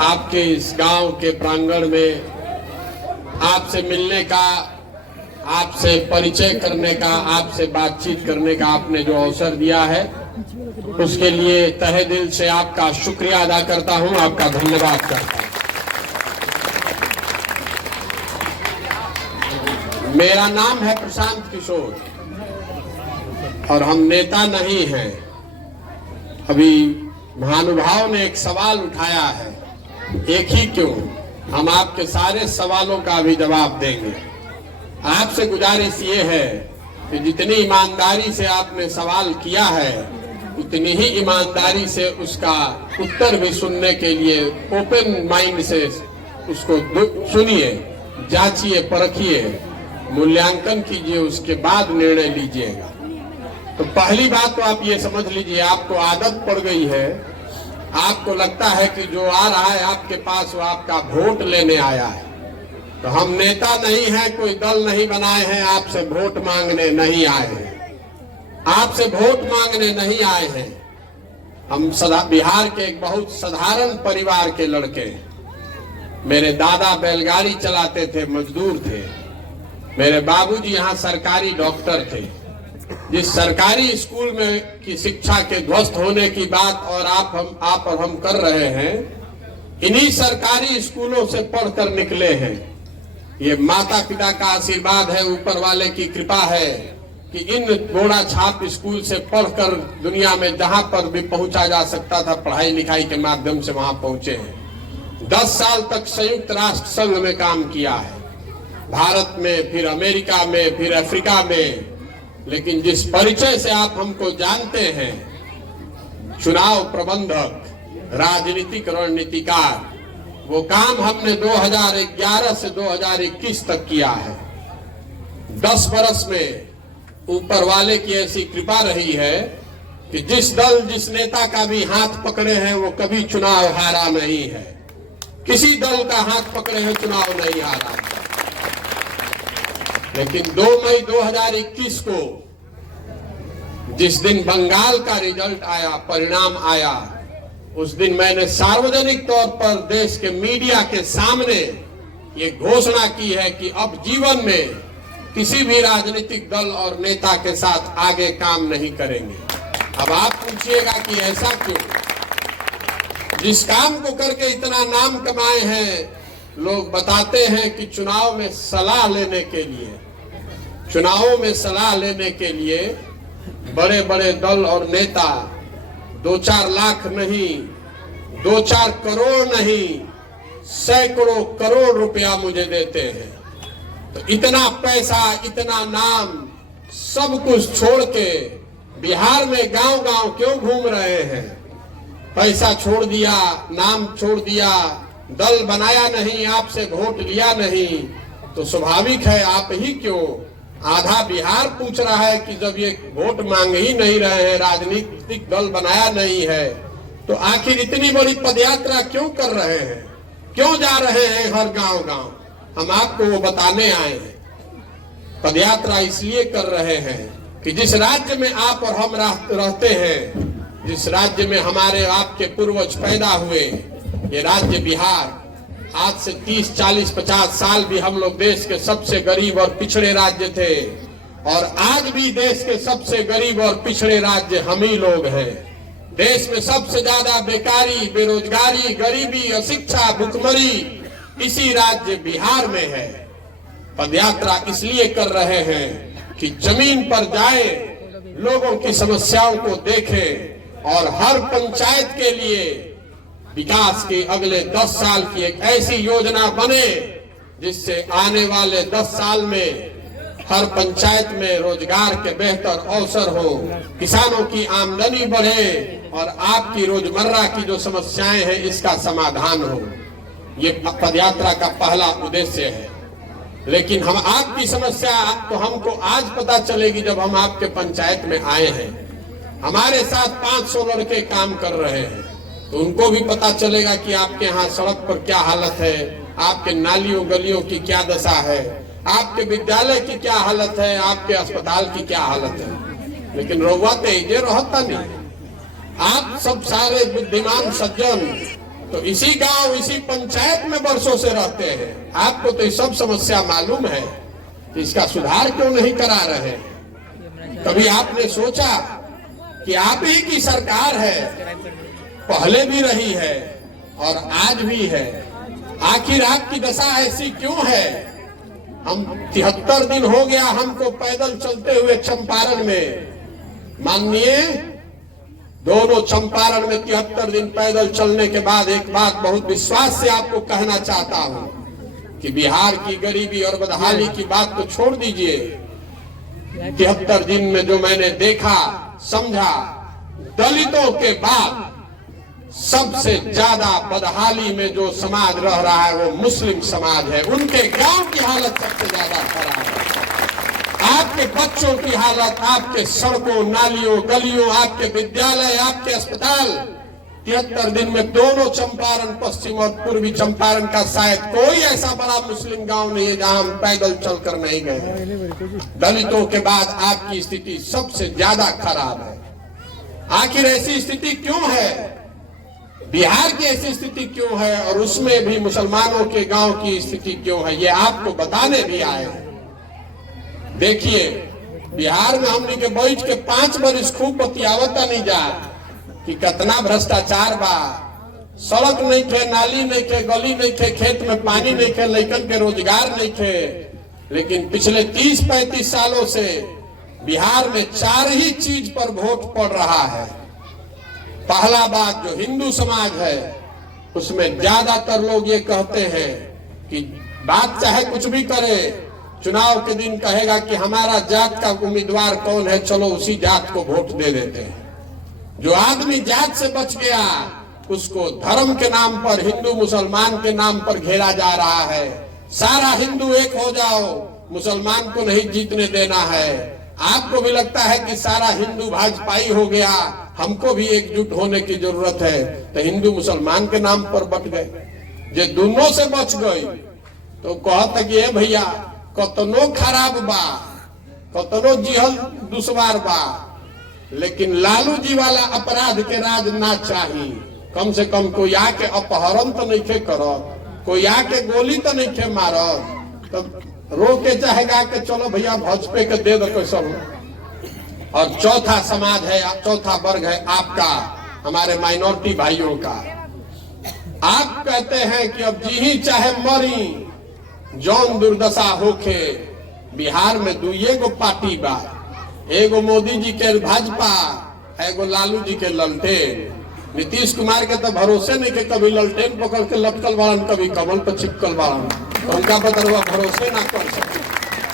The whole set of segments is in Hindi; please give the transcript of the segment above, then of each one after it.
आपके इस गांव के प्रांगण में आपसे मिलने का, आपसे परिचय करने का, आपसे बातचीत करने का आपने जो अवसर दिया है, उसके लिए तहे दिल से आपका शुक्रिया अदा करता हूं, आपका धन्यवाद करता हूं। मेरा नाम है प्रशांत किशोर और हम नेता नहीं हैं। अभी महानुभाव ने एक सवाल उठाया है, एक ही क्यों, हम आपके सारे सवालों का भी जवाब देंगे। आपसे गुजारिश ये है कि जितनी ईमानदारी से आपने सवाल किया है, उतनी ही ईमानदारी से उसका उत्तर भी सुनने के लिए ओपन माइंड से उसको सुनिए, जांचिए, परखिए, मूल्यांकन कीजिए, उसके बाद निर्णय लीजिएगा। तो पहली बात तो आप ये समझ लीजिए, आपको आदत पड़ गई है, आपको लगता है कि जो आ रहा है आपके पास वो आपका वोट लेने आया है। तो हम नेता नहीं हैं, कोई दल नहीं बनाए हैं, आपसे वोट मांगने नहीं आए हैं, आपसे वोट मांगने नहीं आए हैं। हम बिहार के एक बहुत साधारण परिवार के लड़के हैं। मेरे दादा बैलगाड़ी चलाते थे, मजदूर थे। मेरे बाबूजी यहाँ सरकारी डॉक्टर थे। जिस सरकारी स्कूल में की शिक्षा के ध्वस्त होने की बात और आप और हम कर रहे हैं, इन्हीं सरकारी स्कूलों से पढ़कर निकले हैं। ये माता पिता का आशीर्वाद है, ऊपर वाले की कृपा है कि इन घोड़ा छाप स्कूल से पढ़कर दुनिया में जहां पर भी पहुंचा जा सकता था पढ़ाई लिखाई के माध्यम से वहां पहुंचे हैं। 10 साल तक संयुक्त राष्ट्र संघ में काम किया है, भारत में, फिर अमेरिका में, फिर अफ्रीका में। लेकिन जिस परिचय से आप हमको जानते हैं, चुनाव प्रबंधक, राजनीतिक रणनीतिकार, वो काम हमने 2011 से 2021 तक किया है। 10 वर्ष में ऊपर वाले की ऐसी कृपा रही है कि जिस दल, जिस नेता का भी हाथ पकड़े हैं वो कभी चुनाव हारा नहीं है। किसी दल का हाथ पकड़े हैं चुनाव नहीं हारा। लेकिन 2 मई 2021 को जिस दिन बंगाल का रिजल्ट आया, परिणाम आया, उस दिन मैंने सार्वजनिक तौर पर देश के मीडिया के सामने ये घोषणा की है कि अब जीवन में किसी भी राजनीतिक दल और नेता के साथ आगे काम नहीं करेंगे। अब आप पूछिएगा कि ऐसा क्यों? जिस काम को करके इतना नाम कमाए हैं, लोग बताते हैं कि चुनाव में सलाह लेने के लिए, चुनावों में सलाह लेने के लिए बड़े बड़े दल और नेता 2-4 लाख नहीं, 2-4 करोड़ नहीं, सैकड़ों करोड़ रुपया मुझे देते हैं। तो इतना पैसा, इतना नाम, सब कुछ छोड़ के बिहार में गांव गांव क्यों घूम रहे हैं? पैसा छोड़ दिया, नाम छोड़ दिया, दल बनाया नहीं, आपसे वोट लिया नहीं, तो स्वाभाविक है आप ही क्यों? आधा बिहार पूछ रहा है कि जब ये वोट मांग ही नहीं रहे हैं, राजनीतिक दल बनाया नहीं है, तो आखिर इतनी बड़ी पदयात्रा क्यों कर रहे हैं? क्यों जा रहे हैं हर गांव गांव? हम आपको वो बताने आए हैं। पदयात्रा इसलिए कर रहे हैं कि जिस राज्य में आप और हम रहते हैं, जिस राज्य में हमारे आपके पूर्वज पैदा हुए, ये राज्य बिहार, आज से 30, 40, 50 साल भी हम लोग देश के सबसे गरीब और पिछड़े राज्य थे, और आज भी देश के सबसे गरीब और पिछड़े राज्य हम ही लोग हैं। देश में सबसे ज्यादा बेकारी, बेरोजगारी, गरीबी, अशिक्षा, भुखमरी इसी राज्य बिहार में है। पदयात्रा इसलिए कर रहे हैं कि जमीन पर जाए, लोगों की समस्याओं को देखें और हर पंचायत के लिए विकास की अगले 10 साल की एक ऐसी योजना बने जिससे आने वाले 10 साल में हर पंचायत में रोजगार के बेहतर अवसर हो, किसानों की आमदनी बढ़े और आपकी रोजमर्रा की जो समस्याएं हैं इसका समाधान हो। ये पदयात्रा का पहला उद्देश्य है। लेकिन हम आपकी समस्या तो हमको आज पता चलेगी जब हम आपके पंचायत में आए हैं। हमारे साथ 500 लड़के काम कर रहे हैं, तो उनको भी पता चलेगा कि आपके यहाँ सड़क पर क्या हालत है, आपके नालियों गलियों की क्या दशा है, आपके विद्यालय की क्या हालत है, आपके अस्पताल की क्या हालत है। लेकिन रउआ तो ये रहता नहीं। आप सब सारे बुद्धिमान सज्जन तो इसी गांव, इसी पंचायत में वर्षों से रहते हैं। आपको तो ये सब समस्या मालूम है, तो इसका सुधार क्यों नहीं करा रहे? कभी आपने सोचा कि आप ही की सरकार है, पहले भी रही है और आज भी है, आखिर आपकी दशा ऐसी क्यों है? हम 73 दिन हो गया हमको पैदल चलते हुए चंपारण में। माननीय, दोनों चंपारण में 73 दिन पैदल चलने के बाद एक बात बहुत विश्वास से आपको कहना चाहता हूं कि बिहार की गरीबी और बदहाली की बात तो छोड़ दीजिए। 73 दिन में जो मैंने देखा, समझा, दलितों के बाद सबसे ज्यादा बदहाली में जो समाज रह रहा है वो मुस्लिम समाज है। उनके गांव की हालत सबसे ज्यादा खराब है। आपके बच्चों की हालत, आपके सड़कों, नालियों, गलियों, आपके विद्यालय, आपके अस्पताल, 73 दिन में दोनों चंपारण, पश्चिम और पूर्वी चंपारण का शायद कोई ऐसा बड़ा मुस्लिम गांव नहीं है जहां हम पैदल चलकर नहीं गए। दलितों के बाद आपकी स्थिति सबसे ज्यादा खराब है। आखिर ऐसी स्थिति क्यों है? बिहार की ऐसी स्थिति क्यों है और उसमें भी मुसलमानों के गांव की स्थिति क्यों है, ये आपको बताने भी आए हैं। देखिए, बिहार में हमने के बैठ के 5 बरिस खूब बतियावता नहीं जा कि कितना भ्रष्टाचार बा। सड़क नहीं थे, नाली नहीं थे, गली नहीं थे, खेत में पानी नहीं थे, लड़कन के रोजगार नहीं थे। लेकिन पिछले 30-35 सालों से बिहार में 4 ही चीज पर वोट पड़ रहा है। पहला बात, जो हिंदू समाज है उसमें ज्यादातर लोग ये कहते हैं कि बात चाहे कुछ भी करे, चुनाव के दिन कहेगा कि हमारा जात का उम्मीदवार कौन है, चलो उसी जात को वोट दे देते हैं। जो आदमी जात से बच गया उसको धर्म के नाम पर, हिंदू मुसलमान के नाम पर घेरा जा रहा है। सारा हिंदू एक हो जाओ, मुसलमान को नहीं जीतने देना है। आपको भी लगता है कि सारा हिंदू भाजपाई हो गया, हमको भी एकजुट होने की जरूरत है, तो हिंदू मुसलमान के नाम पर बट गए। जे दोनों से बच गई तो कहता कि ए भैया कतनो खराब बा, कतनो जिहल दुश्वार बा, लेकिन लालू जी वाला अपराध के राज ना चाहिए। कम से कम कोई आके अपहरण तो नहीं थे करत, कोई आके गोली तो नहीं थे मारत, तो रो के चाहेगा कि चलो भैया भाजपा के दे दो कैसा। और चौथा समाज है, चौथा वर्ग है आपका, हमारे माइनॉरिटी भाइयों का। आप कहते हैं कि अब जी ही चाहे मरी, जौन दुर्दशा होके। बिहार में 2 पार्टी बा, एगो मोदी जी के भाजपा, एगो लालू जी के ललटेन। नीतीश कुमार के तो भरोसे नहीं कि कभी ललटेन पकड़ के लटकल वालन, कभी कमल पर चिपकल वालन, तो उनका बदलवा भरोसे ना कर सकते।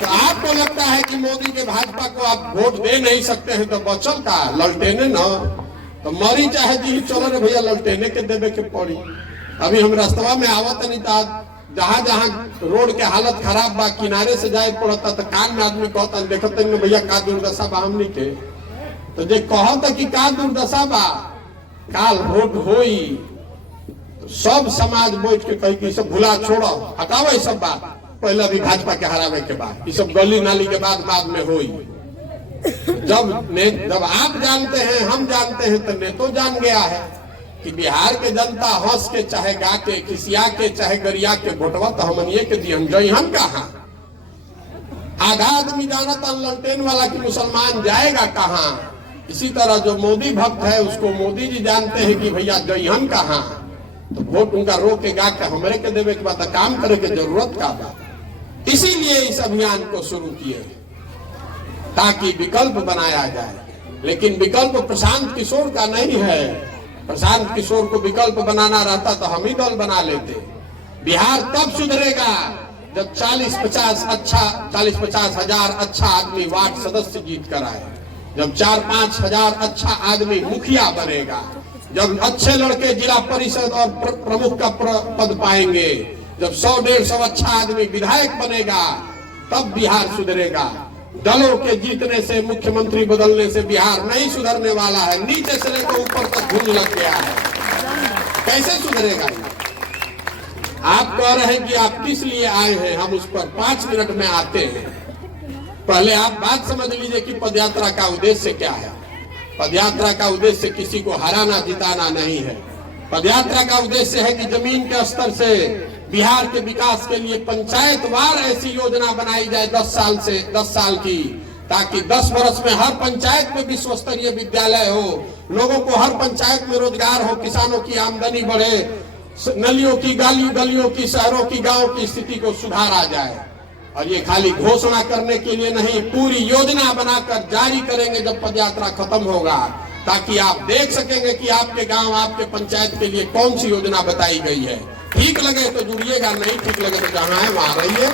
तो आपको लगता है कि मोदी के भाजपा को आप वोट दे नहीं सकते हैं, तो बचल का ललटेने न, तो मरी चाहे जी चलो रे भैया ललटेने के देवे के पड़ी। अभी हम रास्तवा में आवत नहीं था, जहां जहां रोड के हालत खराब बा, किनारे से जाए पड़ता, तो कान में आदमी कहता देखते नहीं भैया का दुर्दशा बा हमनी के। तो जे कहता कि का दुर्दशा बा, काल वोट होई तो सब समाज बैठ के कही कि सब भुला छोड़ो, हटाओ ये सब बात, पहले भी भाजपा के हरावे के बाद, ये सब गली नाली के बाद में होई। जब आप जानते हैं, हम जानते हैं, तो नेतो जान गया है कि बिहार के जनता हंस के चाहे गा के, खिसिया के चाहे गरिया के वोटवा तो हमनिए के दिहन जइहन कहाँ। आधा आदमी जानता ललटेन वाला कि मुसलमान जाएगा कहाँ। इसी तरह जो मोदी भक्त है उसको मोदी जी जानते हैं कि भैया जइहन कहाँ, तो वोट उनका रो के गा के हमरे के देवे के बाद काम करे के जरूरत का बा। इसीलिए इस अभियान को शुरू किए ताकि विकल्प बनाया जाए। लेकिन विकल्प प्रशांत किशोर का नहीं है। प्रशांत किशोर को विकल्प बनाना रहता तो हम ही दल बना लेते। बिहार तब सुधरेगा जब 40-50 हजार अच्छा आदमी वार्ड सदस्य जीत कर आए, जब 4-5 हजार अच्छा आदमी मुखिया बनेगा, जब अच्छे लड़के जिला परिषद और प्रमुख का पद पाएंगे, जब 100-150 अच्छा आदमी विधायक बनेगा, तब बिहार सुधरेगा। दलों के जीतने से, मुख्यमंत्री बदलने से बिहार नहीं सुधरने वाला है। नीचे से लेकर ऊपर तक धुंध लग गया है, कैसे सुधरेगा? आप कह रहे हैं कि आप किस लिए आए हैं, हम उस पर 5 मिनट में आते हैं। पहले आप बात समझ लीजिए कि पदयात्रा का उद्देश्य क्या है। पदयात्रा का उद्देश्य किसी को हराना जिताना नहीं है। पदयात्रा का उद्देश्य है कि जमीन के स्तर से बिहार के विकास के लिए पंचायतवार ऐसी योजना बनाई जाए 10 साल की, ताकि 10 वर्ष में हर पंचायत में विश्व स्तरीय विद्यालय हो, लोगों को हर पंचायत में रोजगार हो, किसानों की आमदनी बढ़े, नलियों की गलियों की, शहरों की, गांव की स्थिति को सुधारा जाए। और ये खाली घोषणा करने के लिए नहीं, पूरी योजना बनाकर जारी करेंगे जब पदयात्रा खत्म होगा, ताकि आप देख सकेंगे कि आपके गांव, आपके पंचायत के लिए कौन सी योजना बताई गई है। ठीक लगे तो जुड़िएगा, नहीं ठीक लगे तो जहां है वहां रहिए।